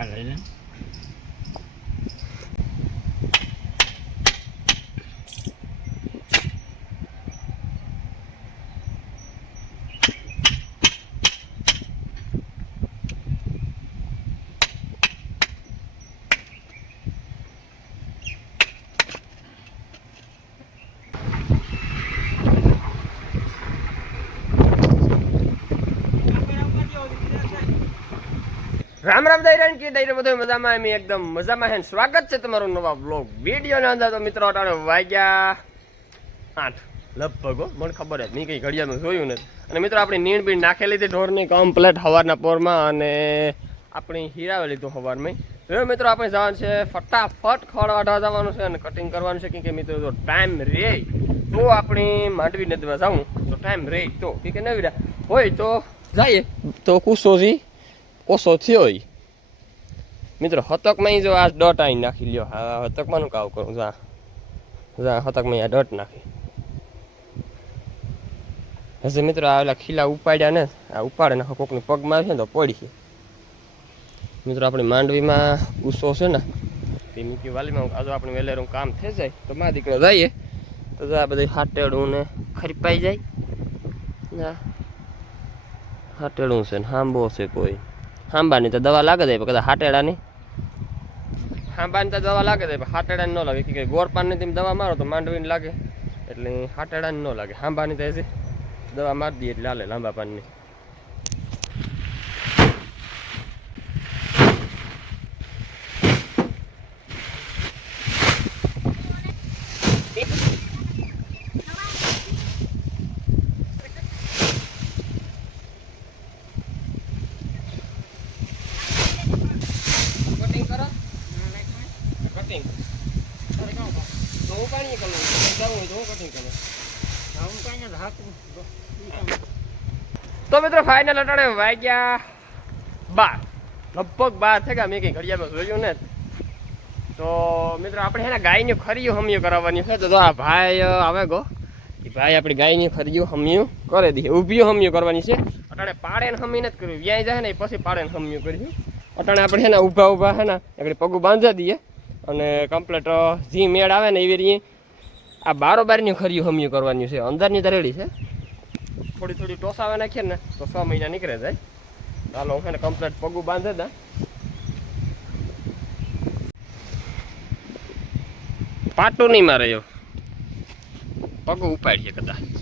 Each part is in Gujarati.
આ લઈને રામ રામ દૈરાન કે દૈરા બધો મજામાં એમ એકદમ મજામાં હે સ્વાગત છે તમારું નવા બ્લોગ વિડીયો ના અંદર તો મિત્રો અટાણે વાગ્યા 8 લગભગ મને ખબર જ નહીં કઈ ઘડિયાળનું જોયું નથી અને મિત્રો આપણી નીણ બીણ નાખેલી હતી ઢોરની કમ્પ્લેટ સવારના પોરમાં અને આપણી હીરાવે લીધું સવારમાં હવે મિત્રો આપણે જવાનું છે ફટાફટ ખડ વાઢવા જવાનું છે અને કટિંગ કરવાનું છે કે મિત્રો જો ટાઈમ રહે તો આપણી માંડવી નદીમાં જાઉં તો ટાઈમ રહે તો કે નવી હોય તો જઈએ તો કુશોજી ઓછો થયો મિત્રો હતકમાં જો આ ડટ અહીં નાખી લ્યો હા હતકમાં નું કાવ કરું જા હતકમાં આ ડટ નાખી હશે મિત્રો આ ઓલા ખીલા ઉપાડ્યા ને આ ઉપાડે નાખો કોકની પગમાં છે ને તો પડી છે મિત્રો આપણી માંડવીમાં ગુસ્સો છે ને તે મીકી વાલીમાં આજે આપણે વેલેરું કામ થઈ જાય તો માં દીકરો જઈએ તો આ બધી હાટેડું ને ખરીપાઈ જાય હાટેડું છે ને હાંબો છે કોઈ હાંબાની તો દવા લાગે જાય કદાચ હાટેડાની હાંબાની તો દવા લાગે જાય હાટેડાની ન લાગે કે ગોરપાનની તેમ દવા મારો તો માંડવીને લાગે એટલે હાટેડાની ન લાગે હાંબાની તો એસી દવા મારી દઈએ એટલે હાલે લાંબા પાનની તો મિત્રો ફાઇનલ અટાણે વાગ્યા 12 લગભગ 12 થઈ ગયા મેં કઈ ઘડિયાળમાં જોયું ને તો મિત્રો આપણે હે ને ગાયની ખરીયું હમિયું કરાવવાની છે તો આ ભાઈ આવે ગો એ ભાઈ આપણી ગાયની ખરીયું હમિયું કરી દઈએ ઊભીયું હમિયું કરવાની છે અટાણે પાડે ને હમી નથી કર્યું વ્યાય જાય ને પછી પાડે ને હમિયું કર્યું અટાણે આપણે હે ને ઊભા હે ને આપણે પગું બાંધી દઈએ અને કમ્પ્લેટ જી મેળ આવે ને એવી રીતે આ બારોબારની ખરીયું હમિયું કરવાની છે અંદરની તો રેડી છે થોડી થોડી ટોસાવે નાખીએ ને તો 6 મહિના નીકળે જાય ચાલો હું એને કમ્પ્લેટ પગું બાંધે દા પાટું નહીં મારે એવું પગું ઉપાડીએ કદાચ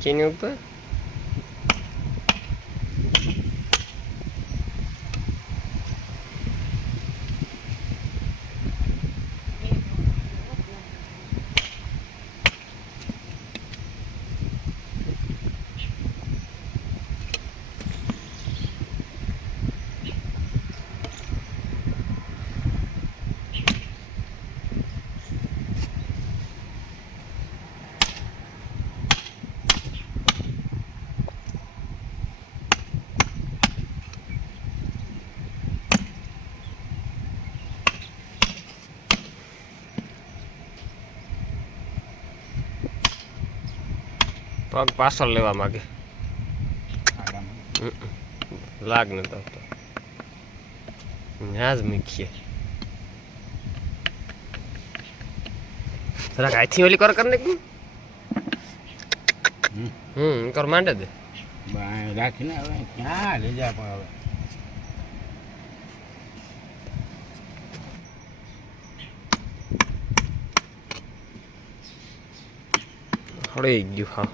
ચીની ઉપર પગ પાછળ લેવા માંગે લાગ ને તો ત્યાં જ મૂકીએ જરાક આથી ઓલી કર ને કર માંડે દે રાખીને હવે ક્યાં લઈ જા પણ હવે હળી ગયું હા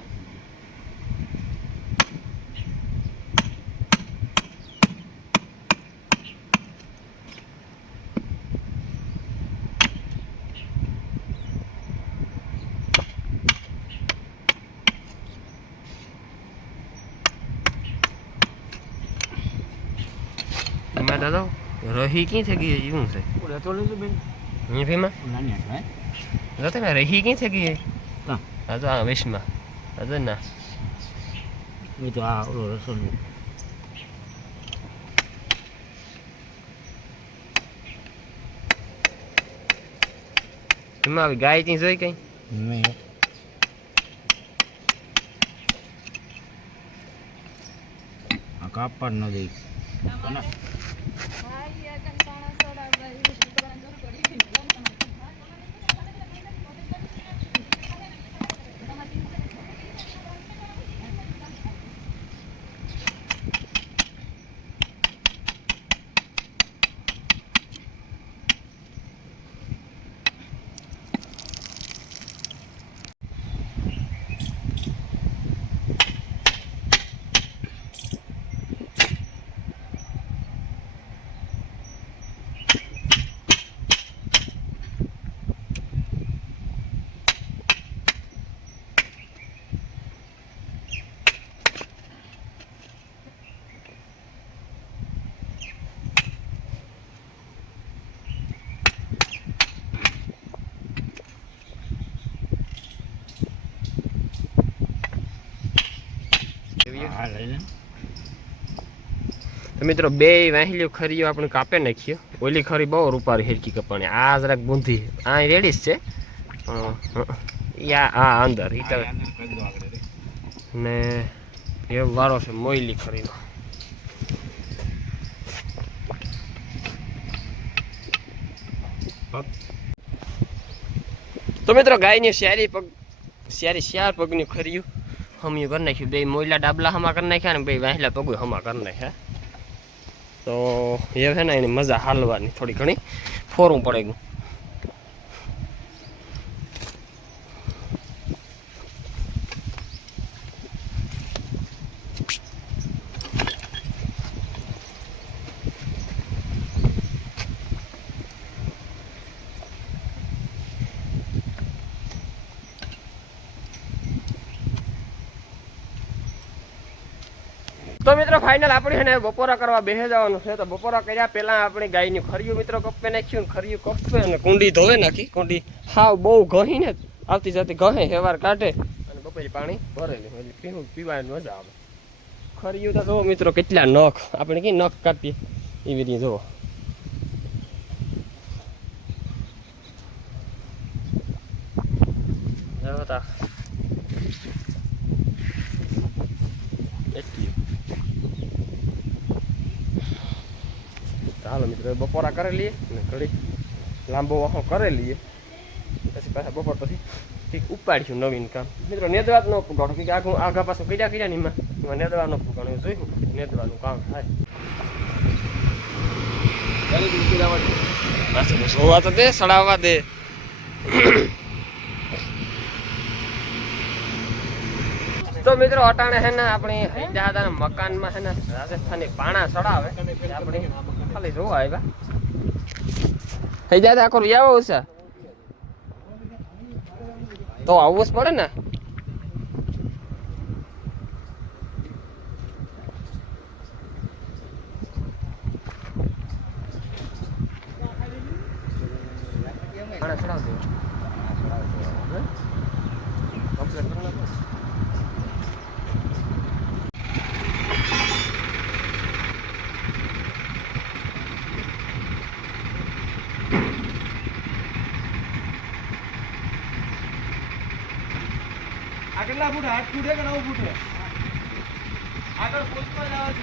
દાદા રહી ક્યાં થઈ ગઈ શું છે ઓલા તો લીધું બેન અહીં ભીમાં નાની હે જોતે ને રહી ક્યાં થઈ ગઈ કા આ તો આ વેશમાં આ તો ના એ તો આ ઓલો રસોન એમાં આવી ગાય ત્યાં જોઈ કઈ નહીં આ કાપડ ન દઈ આ લઈ લે તો મિત્રો બે વાહેલીઓ ખરીઓ આપણે કાપે નાખ્યો ઓલી ખરી બહુ રૂપારી હેરકી કપાણી આ જરાક બૂંધી આ રેડી જ છે યા આ અંદર ઈ તો ને એ વારો છે મોયલી ખરીનો તો મિત્રો ગાયની શિયાર પગની ખરીયું હમિયું કરી નાખ્યું બે મોયલા ડાબલા હમા કરી નાખ્યા ને બે વાહેલા પગું હમા કરી નાખ્યા તો એ છે ને એની મજા હાલવાની થોડી ઘણી ફોરવું પડે ગયું તો મિત્રો ફાઇનલ આપણે છે ને બપોરા કરવા બેસી જવાનું છે તો બપોરા કર્યા પહેલાં આપણે ગાયની ખરીયું મિત્રો કપે નાખ્યું ને ખરીયું કપે અને કુંડી ધોવે નાખી કુંડી હાવ બહુ ઘહી ને આવતી જતી ઘહે હેવાર કાઢે અને બપોરે પાણી ભરેલું એટલે પીવાની મજા આવે ખરીયું તો જુઓ મિત્રો કેટલા નખ આપણે કઈ નખ કાપીએ એવી રીતે જુઓ ચાલો મિત્રો બપોરા કરી લઈએ ને ઘડી લાંબો વાહો કરી લઈએ પછી પાછા બપોર પછી કંઈક ઉપાડીશું નવીન કામ મિત્રો નેદવાત ન પુગાડો કે આગા પાછું કર્યા ને એમાં નેદવા ન પુગાડો જોયું નેદવાનું કામ થાય જોવા તો દે સડાવવા દે તો મિત્રો અટાણે હે ને આપણે દાદા મકાનમાં હે ને રાજસ્થાની પાણા સડાવે આપણે ખાલી જોવા આવ્યા થઈ જાય આખો આવો છે તો આવવું જ પડે ને પાણા સડાવજો કમ્પ્લેટ કરો ને કેટલા ફૂટ 8 ફૂટ કે 9 ફૂટ આગળ પોસ્ટમાં જવા છે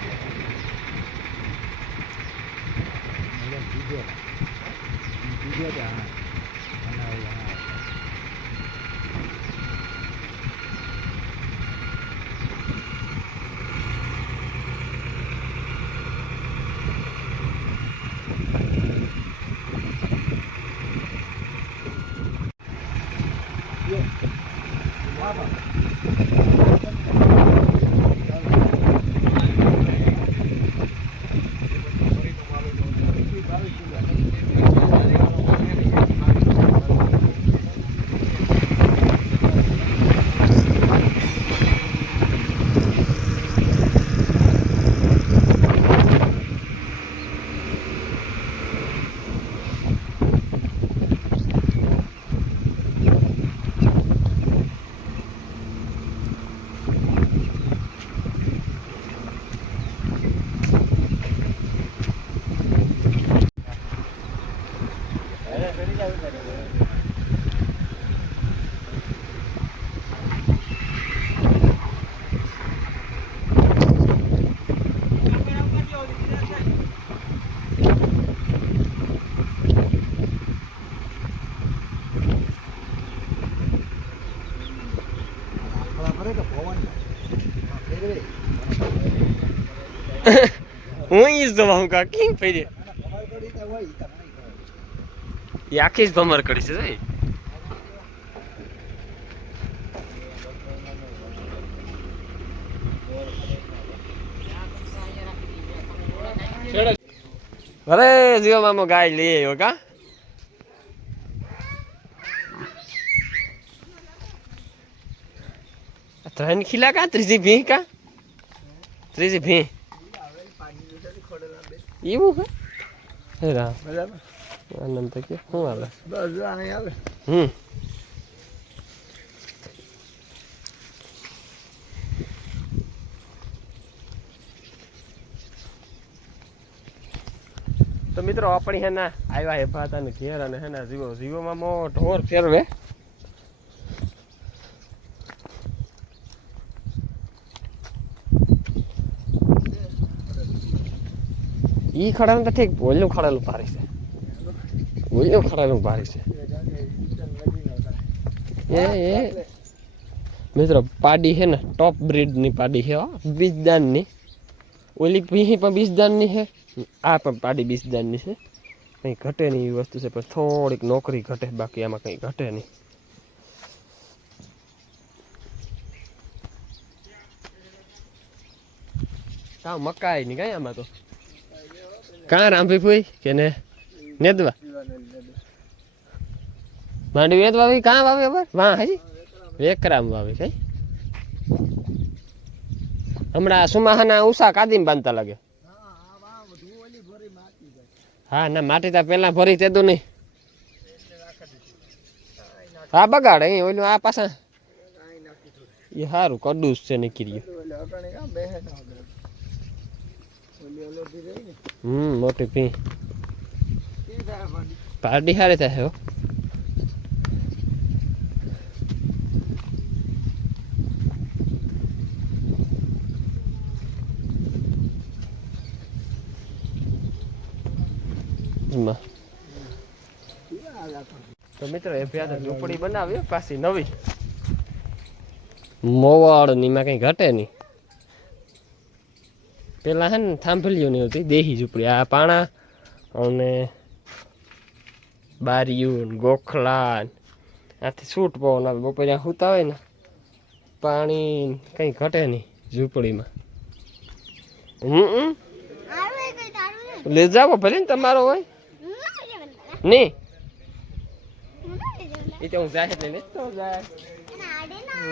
હું ઈ જોવા હું કા કિંગ ફેરી એ આખી જ ભમર કરી છે ભાઈ. અરે જીઓ મામો ગાય લઈ આવ્યો કા. ત્રણ ખીલા કા ત્રીજી ભી કા ત્રીજી ભી એવું હે. હે રામ આનંદ તો કે શું હાલે તો મિત્રો આપણી હે ના આવ્યા હે ભાતા ને ઘેર અને હે ના જીવોમાં મોટો ઢોર ફેરવે. ઈ ખડાનું તો ઠીક ઓલું ખડાલું ભારી છે. ઓલું ખડાલું ભારી છે. એ મિત્રો પાડી છે ને ટોપ બ્રીડ ની પાડી છે બીજદાન ની. ઓલી ભીહી પણ બીજદાન ની છે. આ પણ પાડી બીજદાન ની છે. કઈ ઘટે નહીં એવી વસ્તુ છે પણ થોડીક નોકરી ઘટે બાકી આમાં કઈ ઘટે નહીં. કા મકાઈ ની કઈ આમાં તો કાં રાંભી ફૂઈ કે ને નેદવા માંડવી વેદ વાવી કાં વાવી ખબર વાહ હજી વેકરામ વાવી કઈ હમણાં સુમાહાના ઉષા કાદીમ બાંધતા લાગે. હા ના માટી તા પેલા ભરી તેદું નહીં. હા બગાડ અહીં ઓલું આ પાછા એ સારું કડુસ છે નીકળી મોટી ભી પાર્ટી હારે થાય હો. તો મિત્રો એ ભ્યા ઝૂંપડી બનાવી પાછી નવી મોવાડ ની માં કઈ ઘટે નહીં. પેલા હે ને થાંભલીઓ ની હતી દેહી ઝૂંપડી. આ પાણા અને બારીયું ગોખલા આથી છૂટ પવન આવે બપોરે સુતા હોય ને પાણી કઈ ઘટે નહીં ઝૂંપડીમાં. લઈ જાવ ભલે ને તમારો હોય નહીં એ તો હું જાય એટલે લેતો જાય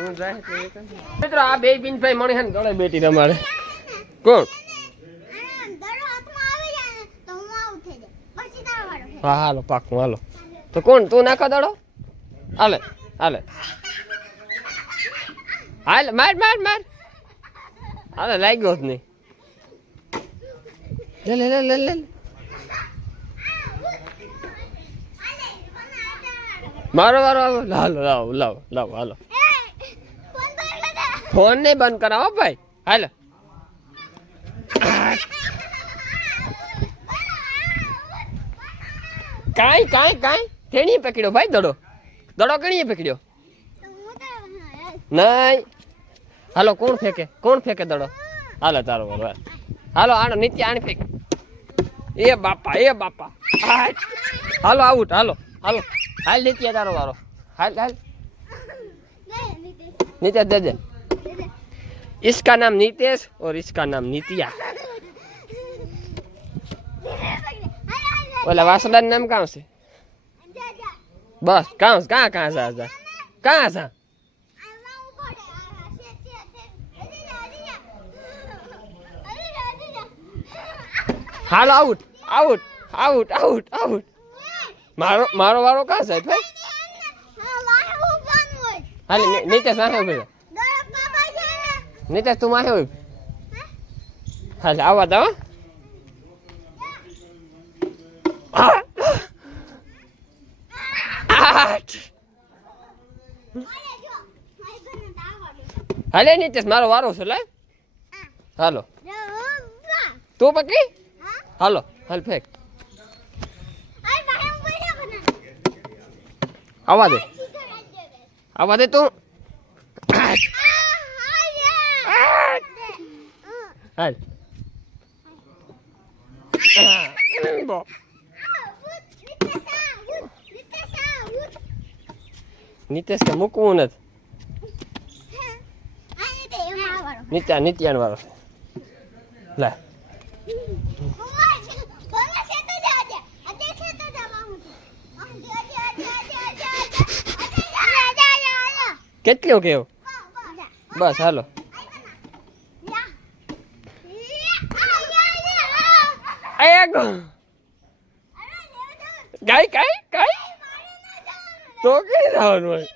હું જાય એટલે મિત્રો આ બે બિનભાઈ મણે હે ને ગળે બેટી તમારે કોણ હા હાલો પાકું હાલો તો કોણ તું નાખો દડો હાલે હાલે હાલ માર માર માર હાલે લાગ્યો જ નહીં. લે લે લે લે લે મારો વારો હાલો લાવો લાવો લાવો હાલો ફોન નહીં બંધ કરાવો ભાઈ હાલો. કાંઈ કાંઈ કાંઈ કેણીએ પકડ્યો ભાઈ દડો દડો કેણીએ પકડ્યો નહીં. હાલો કોણ ફેંકે દડો હાલો તારો હાલો આનો નીચે આને ફેંક. એ બાપા હાલો આઉટ હાલો હાલો હાલ નીચે તારો વારો હાલ હાલ नीतेश दे दे. इसका नाम नीतेश और इसका नाम नीतिया. बोला वासुदा नाम कहाँ से बस कहाँ कहाँ कहाँ से आजा कहाँ से हाल out out out out out मारो मारो वारो कहाँ से भाई हाल नीतेश ना है भाई नीतेश तुम आए हो हाल आवा दो हाले नीतेश मारो वारो छे ले हालो तू पकड़ी हालो हाल फेंक आवा दे तू હાલ બો. નિતેશ કે મૂકવું નથી. નિત્યાન વાળો છે. લે કેટલું કેવું બસ હાલો. કાઈ કાઈ કાઈ તો કઈ જવાનું હોય.